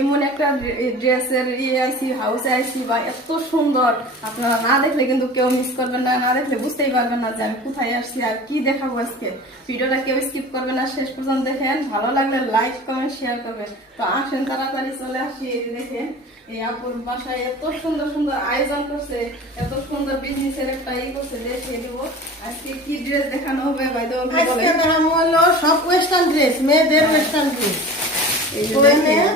এমন একটা ড্রেসের আইসি হাউসে আইসি বা এত সুন্দর, আপনারা না দেখলে কিন্তু কেউ মিস করবেন না, না দেখলে বুঝতেই পারবেন না যে আমি কোথায় আসছি আর কি দেখাবো আজকে। ভিডিওটা কেউ স্কিপ করবেন না, শেষ পর্যন্ত দেখেন। ভালো লাগলে লাইক কমেন্ট শেয়ার করবেন। তো আসেন তাড়াতাড়ি চলে আসি। এই যে দেখেন এই আপুর বাসায় এত সুন্দর সুন্দর আয়োজন করছে, এত সুন্দর বিজনেসের একটা করছে, দেখিয়ে দেবো আজকে কি ড্রেস দেখানো হবে। বাইদে হলো সব ওয়েস্টার্ন ড্রেস, মেয়েদের ওয়েস্টার্ন ড্রেস। এই যে দেখেন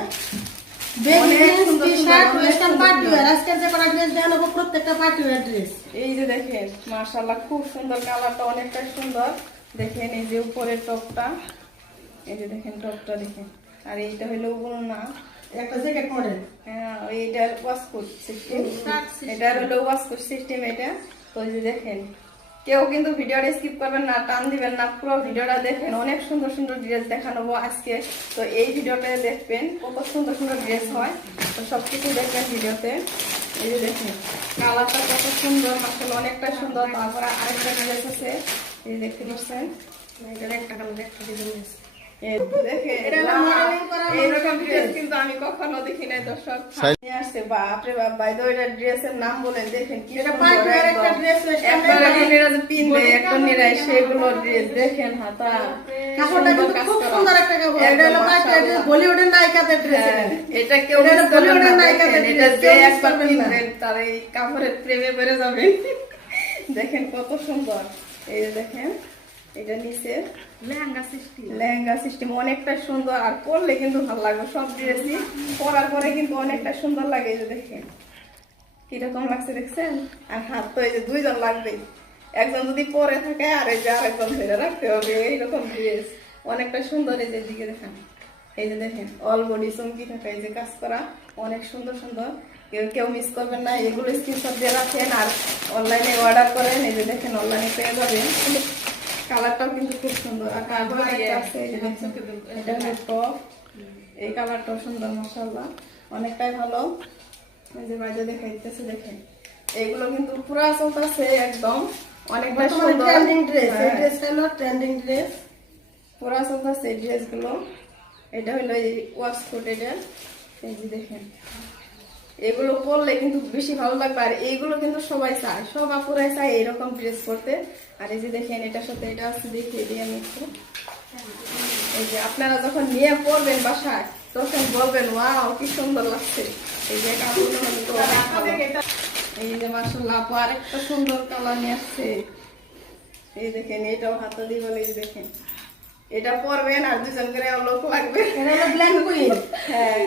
এই যে দেখেন মাশাআল্লাহ খুব সুন্দর, কালারটা অনেকটা সুন্দর। দেখেন এই যে উপরের টপটা, এই যে দেখেন টপটা দেখেন। আর এইটা হলো না একটা জ্যাকেট মডেল, হ্যাঁ এইটার ওয়াশকোট সিস্টেম, এটা হলো ওয়াশকোট সিস্টেম এটা। তো এই যে দেখেন কেউ কিন্তু ভিডিওটা স্কিপ করবেন না, টান দিবেন না, পুরো ভিডিওটা দেখেন। অনেক সুন্দর সুন্দর ড্রেস দেখানো আজকে। তো এই ভিডিওটা দেখবেন কত সুন্দর সুন্দর ড্রেস হয়, তো সবকিছু দেখবেন ভিডিওতে। এই যে দেখেন কালারটা কত সুন্দর, মাশাআল্লাহ অনেকটা সুন্দর। তারপরে আরেকটা ড্রেস আছে, এই যে দেখতে পাচ্ছেন এটার একটা কালার একটা ডিজাইন আছে। আমি কখনো দেখি নাই দর্শক, আসছে বাপরে বাপ। বাইদে ওইটা ড্রেসের নাম বলেন, দেখেন কি সেগুলো ড্রেস দেখেন। হাতা বলিউডের নায়িকাদের ড্রেস, এটা কেউ তার এই কাপড়ের প্রেমে বেড়ে যাবে। দেখেন কত সুন্দর। এই যে দেখেন এটা নিচে লেহেঙ্গা সিস্টেম, অনেকটা সুন্দর। আর পরলে কিন্তু ভালো লাগবে, সব ড্রেসই পরার পরে কিন্তু অনেকটা সুন্দর লাগে। এই যে দেখেন কিরকম লাগছে দেখছেন। আর হাত তো এই যে দুইজন লাগবে, একজন যদি পরে থাকে আর এই যে আরেকজন ধরে রাখতে হবে। এইরকম ড্রেস অনেকটা সুন্দর। এই যে দিকে দেখেন, এই যে দেখেন অল বডি চমকি থাকে, এই যে কাজ করা অনেক সুন্দর সুন্দর। কেউ মিস করবেন না, এগুলো স্ক্রিনশট দিয়ে রাখেন আর অনলাইনে অর্ডার করেন। এই যে দেখেন অনলাইনে পেয়ে যাবেন। কালারটাও কিন্তু খুব সুন্দর। আর তারপরে আছে এটা হলো টপ, এই কালারটাও সুন্দর মাশাআল্লাহ অনেকটাই ভালো। এই যে বাইরে দেখাইতেছে দেখেন, এগুলো কিন্তু পুরা চলতেছে একদম অনেকটা সুন্দর ট্রেন্ডিং ড্রেস। এই ড্রেসটা হলো ট্রেন্ডিং ড্রেস, পুরা চলতেছে এই ড্রেসগুলো। এটা হলো এই ওয়াশকোট এটা। এই যে দেখেন এগুলো পরলে কিন্তু বেশি ভালো লাগবে। আর এইগুলো কিন্তু সবাই চায়, সব আপুরাই চায় এইরকম ড্রেস পরতে। আর এই যে দেখেন এটার সাথে এটা আছে, দেখিয়ে দিই আমি একটু। এই যে আপনারা যখন নিয়ে পরবেন বাসায় তখন বলবেন ওয়াও কি সুন্দর লাগছে। এই যে এই যে মাশাআল্লাহ আপু আরেকটা সুন্দর কালার নিয়ে আসছে। এই দেখেন এটাও হাতে দিয়ে বলে, এই দেখেন এটা পরবেন আর দুজন করে লোক লাগবে। এটা হলো ব্ল্যাক কুইন। হ্যাঁ